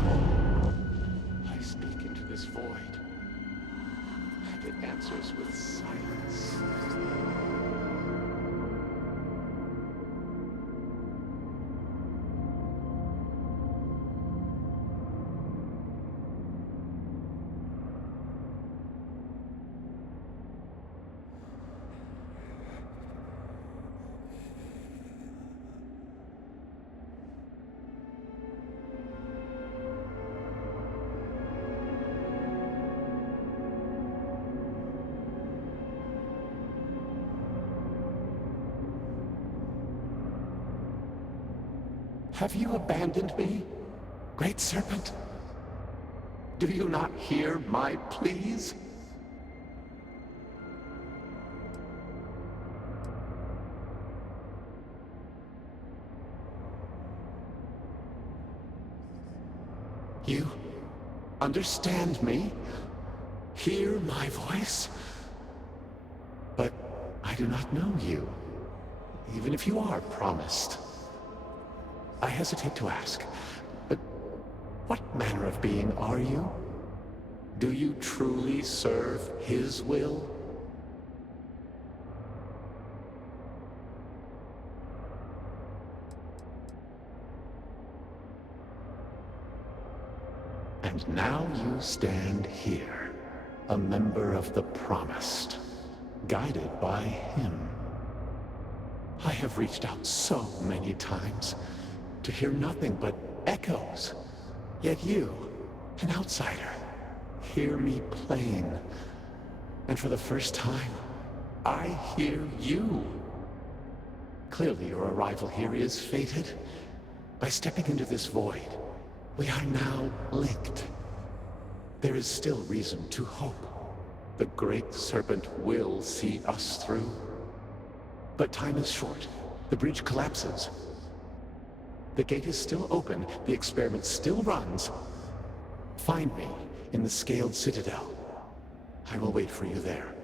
I speak into this void, and it answers with silence. Have you abandoned me, Great Serpent? Do you not hear my pleas? You understand me? Hear my voice? But I do not know you, even if you are promised. I hesitate to ask, but what manner of being are you? Do you truly serve his will? And now you stand here, a member of the Promised, guided by him. I have reached out so many times, to hear nothing but echoes. Yet you, an outsider, hear me plain. And for the first time, I hear you. Clearly your arrival here is fated. By stepping into this void, we are now linked. There is still reason to hope. The Great Serpent will see us through. But time is short. The bridge collapses. The gate is still open, the experiment still runs. Find me in the Scaled Citadel. I will wait for you there.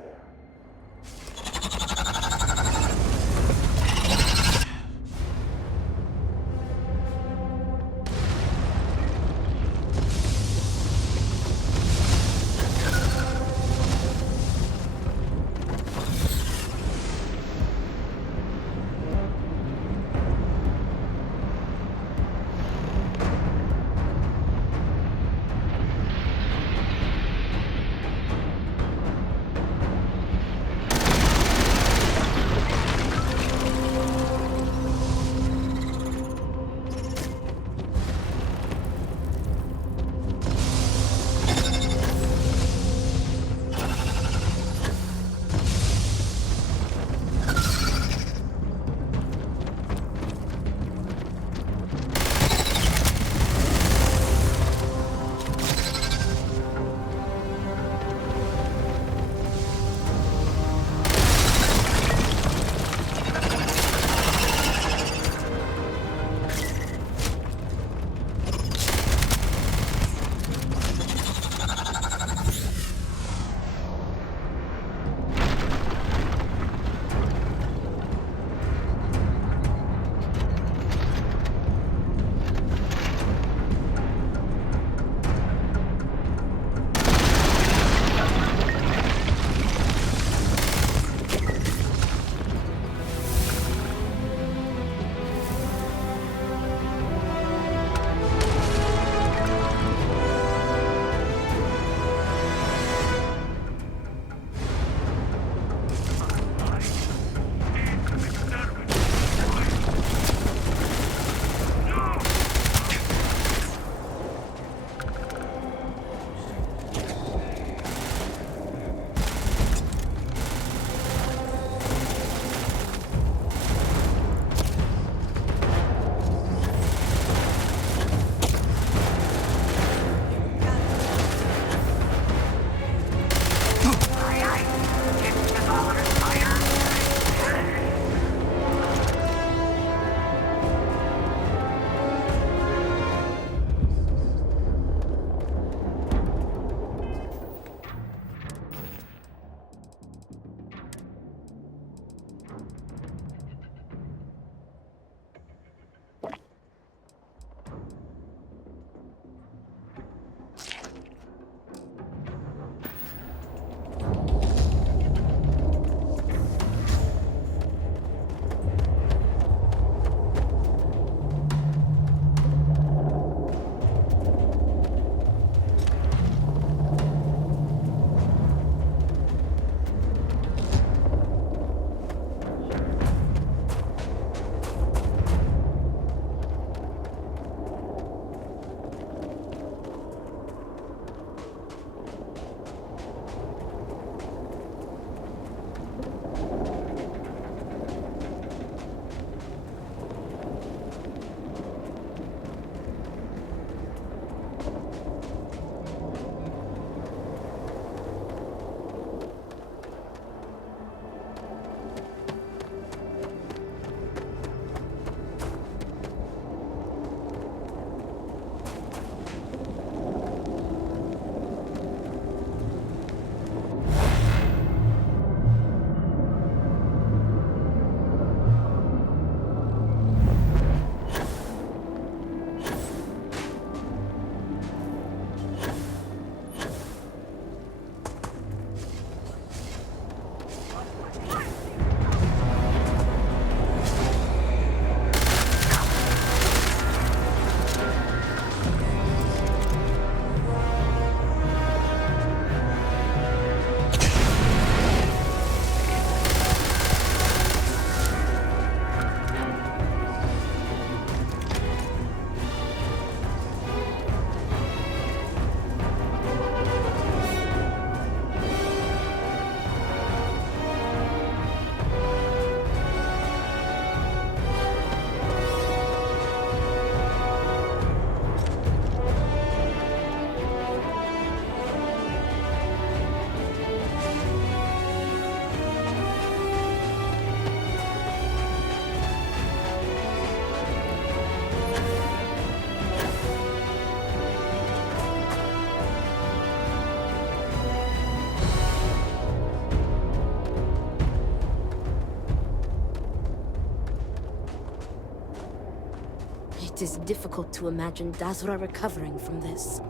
It is difficult to imagine Dazra recovering from this.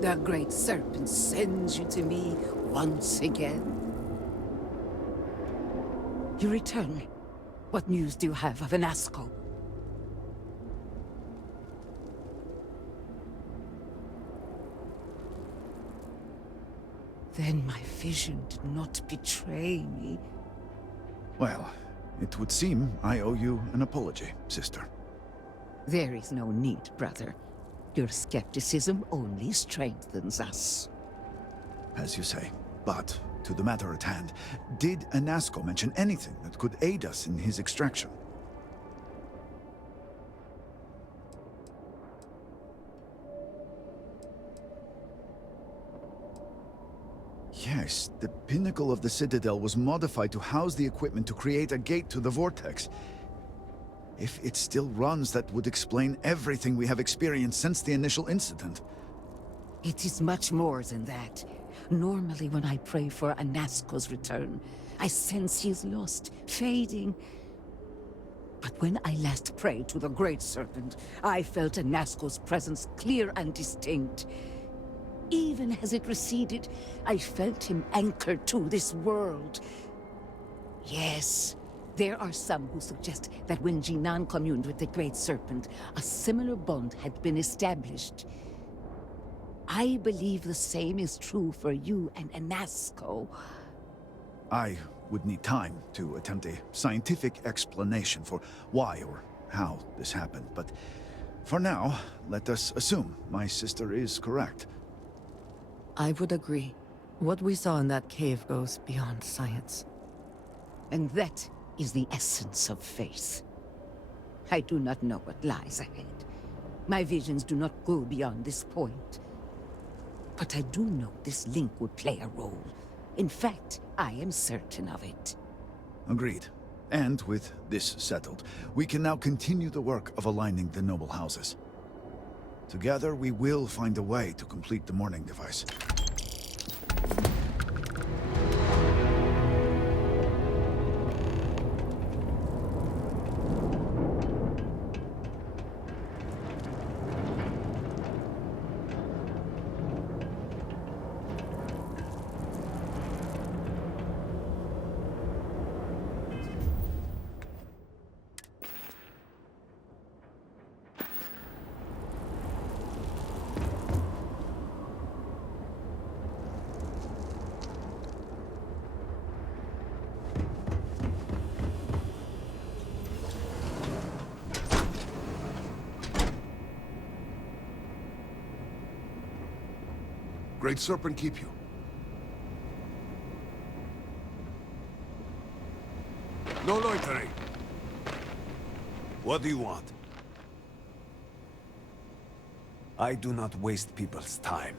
The Great Serpent sends you to me once again. You return. What news do you have of Anasco? Then my vision did not betray me. Well, it would seem I owe you an apology, sister. There is no need, brother. Your skepticism only strengthens us. As you say. But, to the matter at hand, did Anasco mention anything that could aid us in his extraction? Yes, the pinnacle of the Citadel was modified to house the equipment to create a gate to the Vortex. If it still runs, that would explain everything we have experienced since the initial incident. It is much more than that. Normally when I pray for Anasco's return, I sense he is lost, fading. But when I last prayed to the Great Serpent, I felt Anasco's presence clear and distinct. Even as it receded, I felt him anchored to this world. Yes. There are some who suggest that when Jinan communed with the Great Serpent, a similar bond had been established. I believe the same is true for you and Anasco. I would need time to attempt a scientific explanation for why or how this happened, but for now, let us assume my sister is correct. I would agree. What we saw in that cave goes beyond science. And that is the essence of faith. I do not know what lies ahead. My visions do not go beyond this point. But I do know this link would play a role. In fact, I am certain of it. Agreed. And with this settled, we can now continue the work of aligning the noble houses. Together, we will find a way to complete the mourning device. Great Serpent keep you. No loitering. What do you want? I do not waste people's time.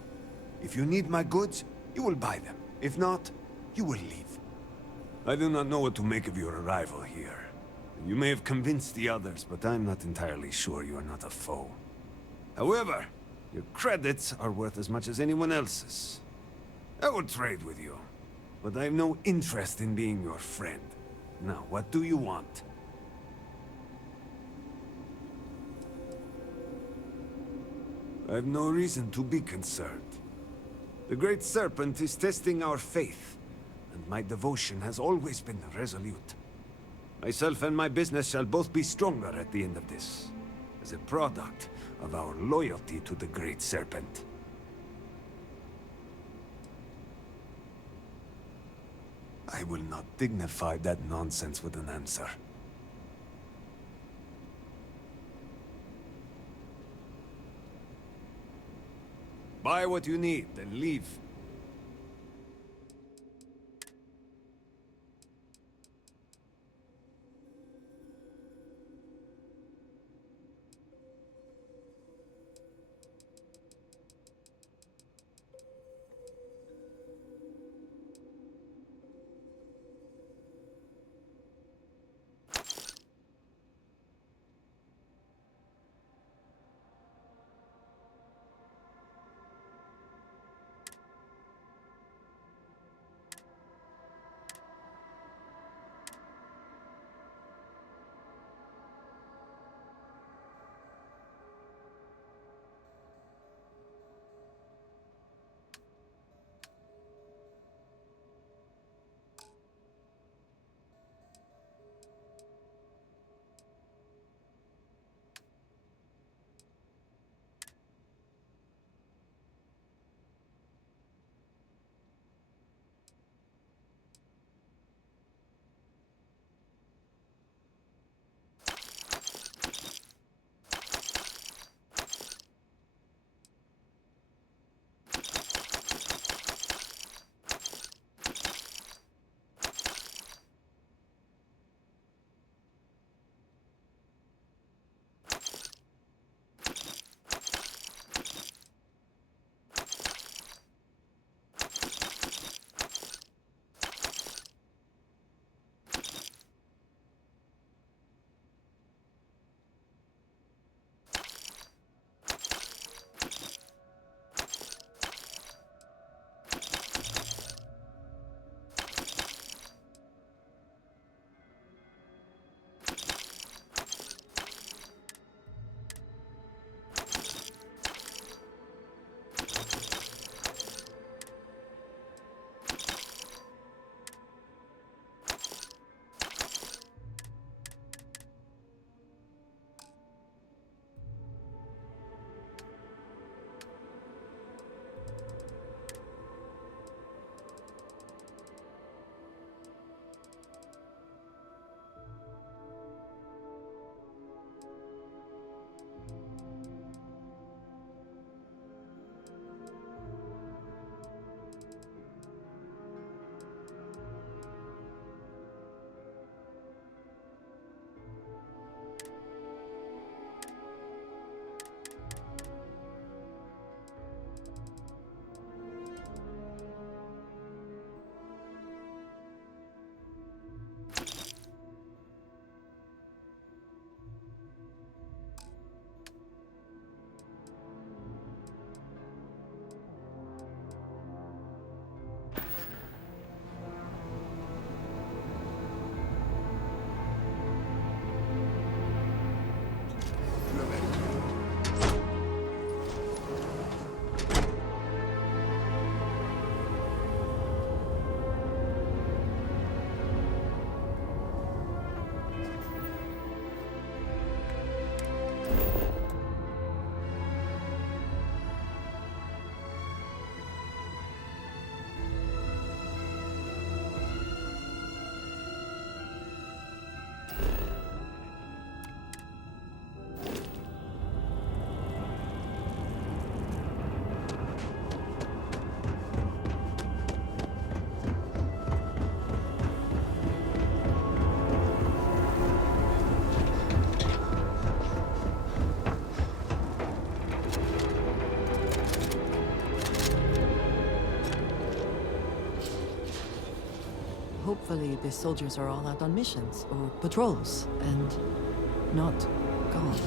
If you need my goods, you will buy them. If not, you will leave. I do not know what to make of your arrival here. You may have convinced the others, but I'm not entirely sure you are not a foe. However, your credits are worth as much as anyone else's. I will trade with you. But I have no interest in being your friend. Now, what do you want? I have no reason to be concerned. The Great Serpent is testing our faith, and my devotion has always been resolute. Myself and my business shall both be stronger at the end of this, as a product of our loyalty to the Great Serpent. I will not dignify that nonsense with an answer. Buy what you need, then leave. Hopefully, the soldiers are all out on missions or patrols and not gone.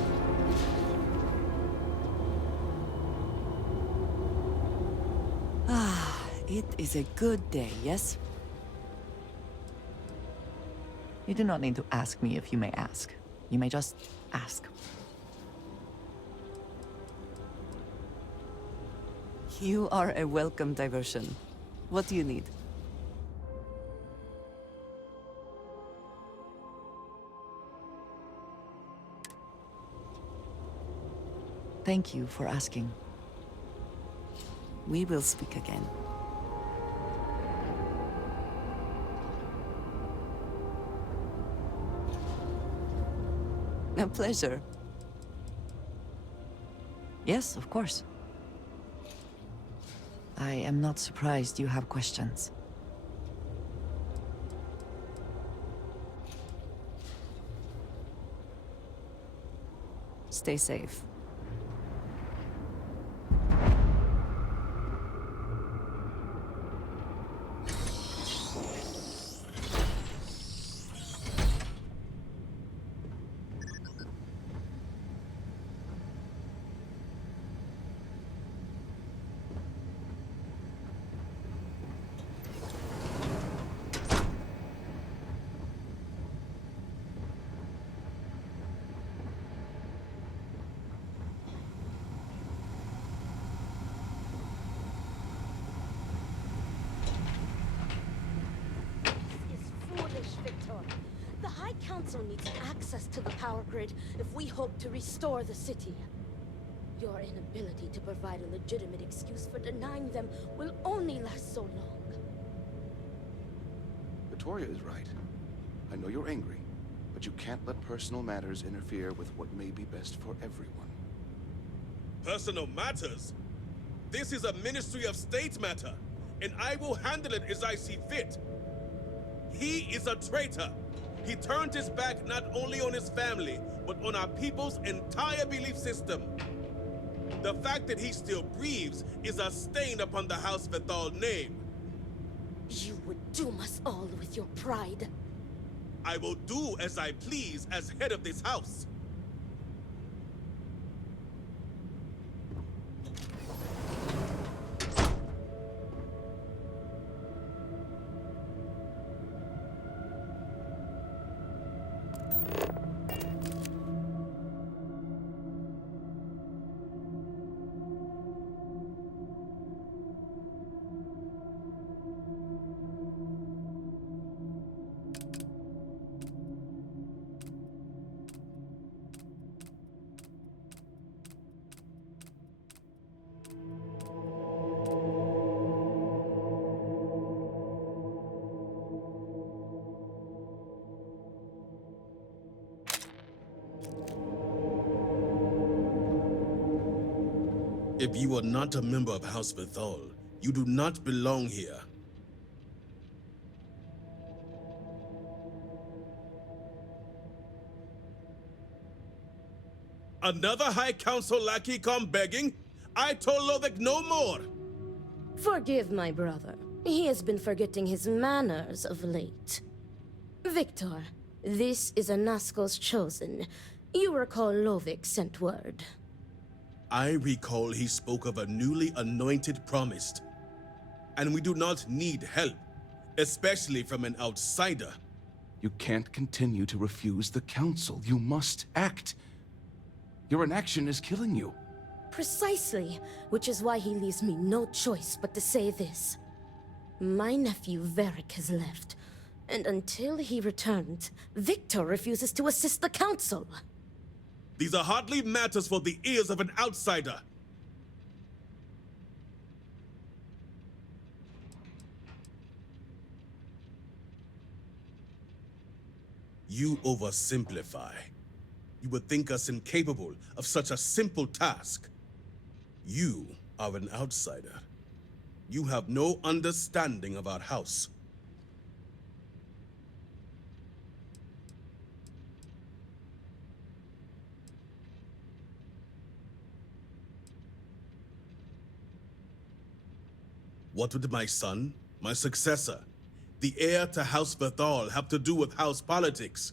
It is a good day, yes? You do not need to ask me if you may ask. You may just ask. You are a welcome diversion. What do you need? Thank you for asking. We will speak again. A pleasure. Yes, of course. I am not surprised you have questions. Stay safe. Victor. The High Council needs access to the power grid if we hope to restore the city. Your inability to provide a legitimate excuse for denying them will only last so long. Victoria is right. I know you're angry, but you can't let personal matters interfere with what may be best for everyone. Personal matters? This is a Ministry of State matter, and I will handle it as I see fit. He is a traitor. He turned his back not only on his family, but on our people's entire belief system. The fact that he still breathes is a stain upon the House Veth'aal name. You would doom us all with your pride. I will do as I please as head of this house. If you are not a member of House Veth'aal, you do not belong here. Another High Council lackey come begging? I told Lovick no more! Forgive my brother. He has been forgetting his manners of late. Victor, this is Anaskel's chosen. You recall Lovick sent word. I recall he spoke of a newly anointed promised. And we do not need help, especially from an outsider. You can't continue to refuse the council. You must act. Your inaction is killing you. Precisely, which is why he leaves me no choice but to say this. My nephew Varric has left, and until he returns, Victor refuses to assist the council. These are hardly matters for the ears of an outsider. You oversimplify. You would think us incapable of such a simple task. You are an outsider. You have no understanding of our house. What would my son, my successor, the heir to House Veth'aal have to do with house politics?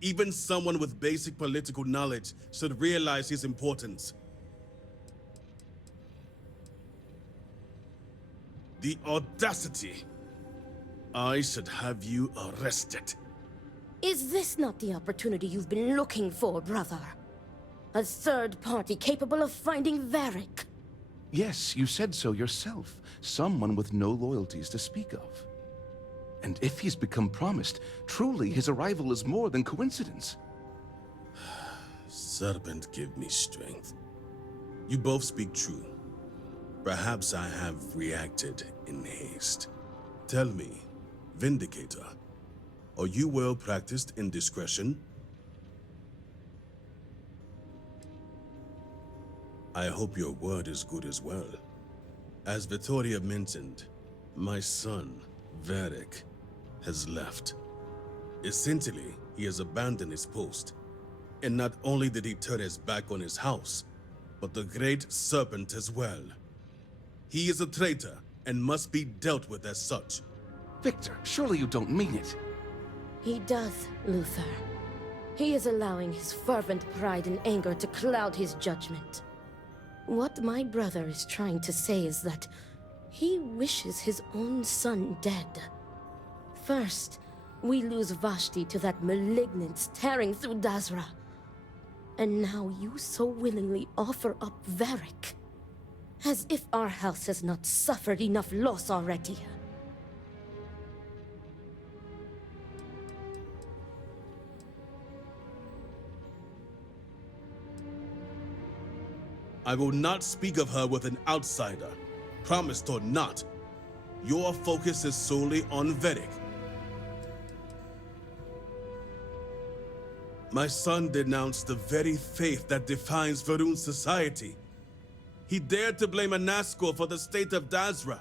Even someone with basic political knowledge should realize his importance. The audacity! I should have you arrested. Is this not the opportunity you've been looking for, brother? A third party capable of finding Varric? Yes, you said so yourself. Someone with no loyalties to speak of. And if he's become promised, truly his arrival is more than coincidence. Serpent, give me strength. You both speak true. Perhaps I have reacted in haste. Tell me, Vindicator, are you well practiced in discretion? I hope your word is good as well. As Vittoria mentioned, my son, Varric, has left. Essentially, he has abandoned his post. And not only did he turn his back on his house, but the Great Serpent as well. He is a traitor and must be dealt with as such. Victor, surely you don't mean it. He does, Luther. He is allowing his fervent pride and anger to cloud his judgment. What my brother is trying to say is that he wishes his own son dead. First, we lose Vashti to that malignance tearing through Dazra. And now you so willingly offer up Varric. As if our house has not suffered enough loss already. I will not speak of her with an outsider, promised or not. Your focus is solely on Varric. My son denounced the very faith that defines Va'ruun's society. He dared to blame Anasco for the state of Dazra.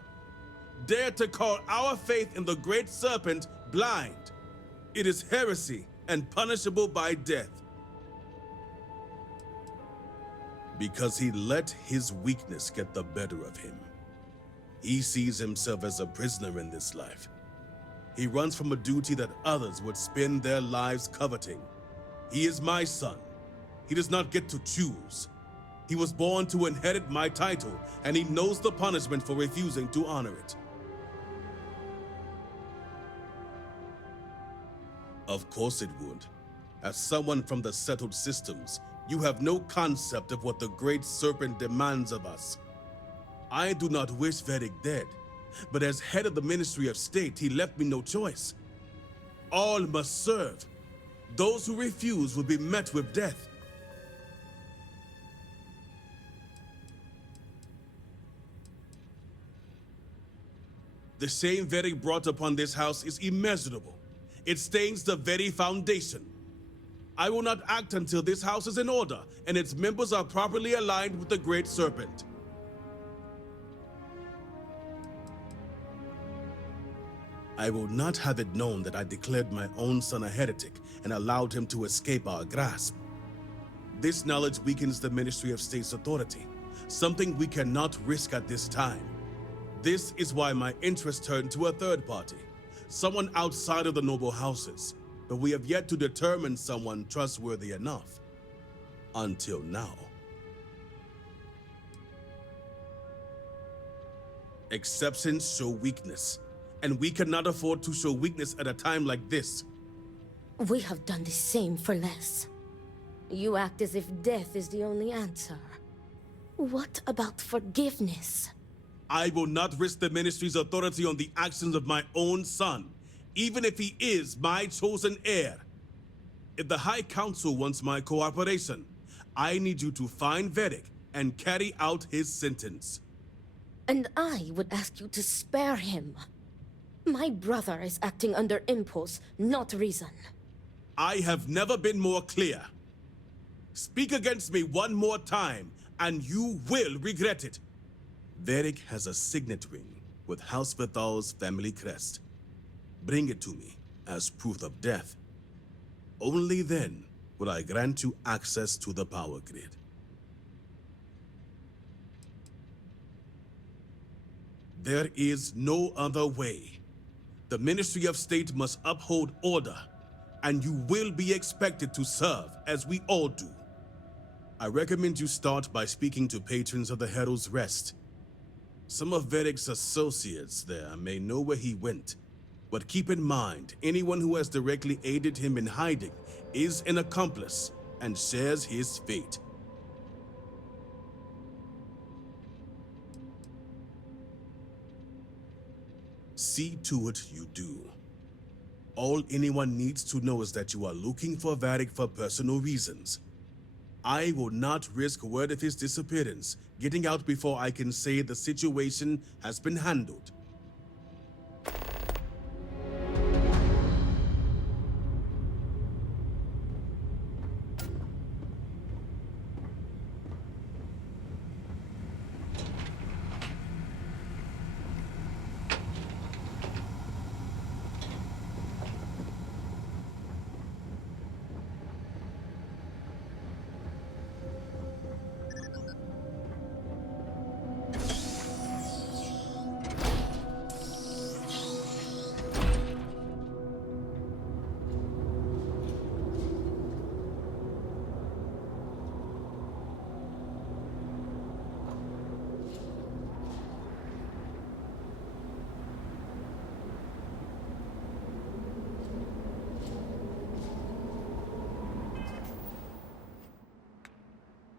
Dared to call our faith in the Great Serpent blind. It is heresy and punishable by death. Because he let his weakness get the better of him. He sees himself as a prisoner in this life. He runs from a duty that others would spend their lives coveting. He is my son. He does not get to choose. He was born to inherit my title, and he knows the punishment for refusing to honor it. Of course it would. As someone from the settled systems, you have no concept of what the Great Serpent demands of us. I do not wish Varric dead, but as head of the Ministry of State, he left me no choice. All must serve. Those who refuse will be met with death. The shame Varric brought upon this house is immeasurable. It stains the very foundation. I will not act until this house is in order and its members are properly aligned with the Great Serpent. I will not have it known that I declared my own son a heretic and allowed him to escape our grasp. This knowledge weakens the Ministry of State's authority, something we cannot risk at this time. This is why my interest turned to a third party, someone outside of the noble houses, but we have yet to determine someone trustworthy enough. Until now. Exceptions show weakness, and we cannot afford to show weakness at a time like this. We have done the same for less. You act as if death is the only answer. What about forgiveness? I will not risk the Ministry's authority on the actions of my own son, even if he is my chosen heir. If the High Council wants my cooperation, I need you to find Varric and carry out his sentence. And I would ask you to spare him. My brother is acting under impulse, not reason. I have never been more clear. Speak against me one more time, and you will regret it. Varric has a signet ring with House Veth'aal's family crest. Bring it to me as proof of death. Only then will I grant you access to the power grid. There is no other way. The Ministry of State must uphold order, and you will be expected to serve as we all do. I recommend you start by speaking to patrons of the Herald's Rest. Some of Vedic's associates there may know where he went, but keep in mind, anyone who has directly aided him in hiding is an accomplice and shares his fate. See to it you do. All anyone needs to know is that you are looking for Vedic for personal reasons. I will not risk word of his disappearance getting out before I can say the situation has been handled.